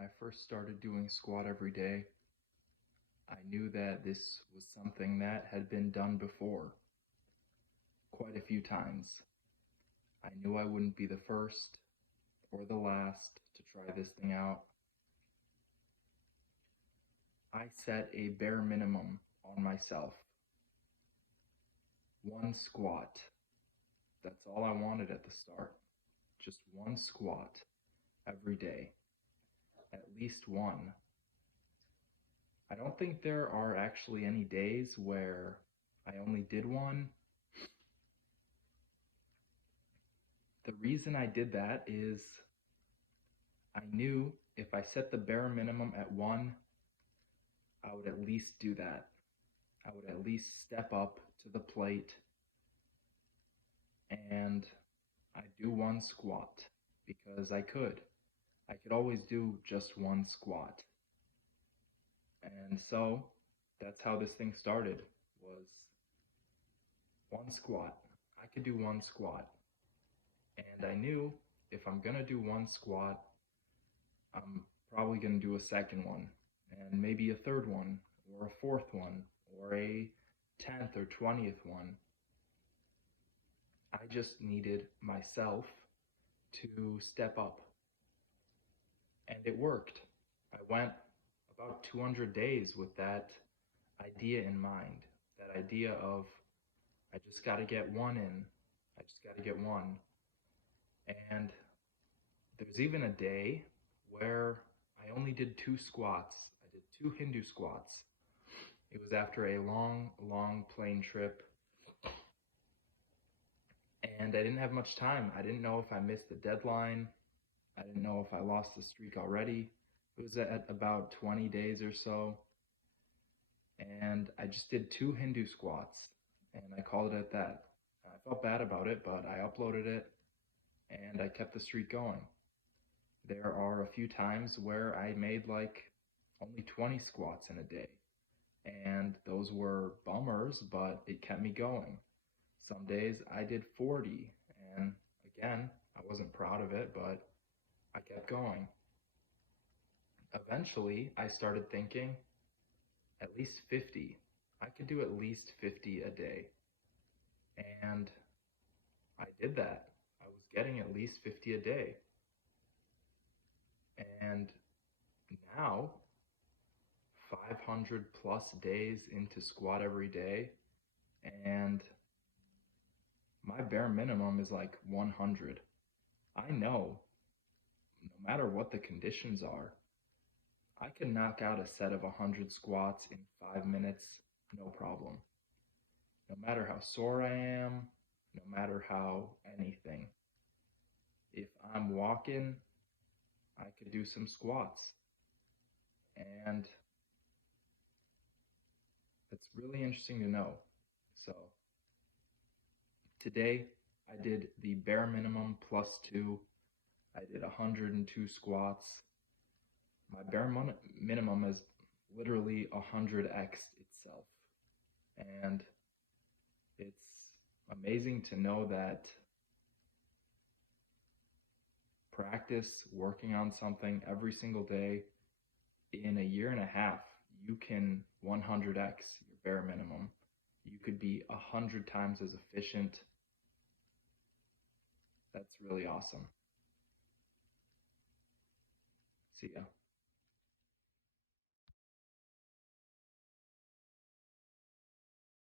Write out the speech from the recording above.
When I first started doing squat every day, I knew that this was something that had been done before, quite a few times. I knew I wouldn't be the first or the last to try this thing out. I set a bare minimum on myself. One squat. That's all I wanted at the start. Just one squat every day. At least one. I don't think there are actually any days where I only did one. The reason I did that is I knew if I set the bare minimum at one, I would at least do that. I would at least step up to the plate and I'd do one squat because I could. I could always do just one squat. And so that's how this thing started, was one squat. I could do one squat. And I knew if I'm gonna do one squat, I'm probably gonna do a second one, and maybe a third one, or a fourth one, or a 10th or 20th one. I just needed myself to step up. And it worked. I went about 200 days with that idea in mind. That idea of, I just got to get one in. I just got to get one. And there's even a day where I only did two squats. I did two Hindu squats. It was after a long, long plane trip. And I didn't have much time. I didn't know if I missed the deadline. I didn't know if I lost the streak already. It was at about 20 days or so. And I just did two Hindu squats. And I called it at that. I felt bad about it, but I uploaded it. And I kept the streak going. There are a few times where I made like only 20 squats in a day. And those were bummers, but it kept me going. Some days I did 40, and again, I wasn't proud of it, but I kept going. Eventually, I started thinking, at least 50. I could do at least 50 a day. And I did that. I was getting at least 50 a day. And now, 500 plus days into squat every day, and my bare minimum is like 100. I know, no matter what the conditions are, I can knock out a set of 100 squats in 5 minutes, no problem. No matter how sore I am, no matter how anything. If I'm walking, I could do some squats. And it's really interesting to know. So today I did the bare minimum plus 2. I did 102 squats. My bare minimum is literally 100x itself. And it's amazing to know that practice working on something every single day, in a year and a half, you can 100x your bare minimum. You could be 100 times as efficient. That's really awesome. See ya.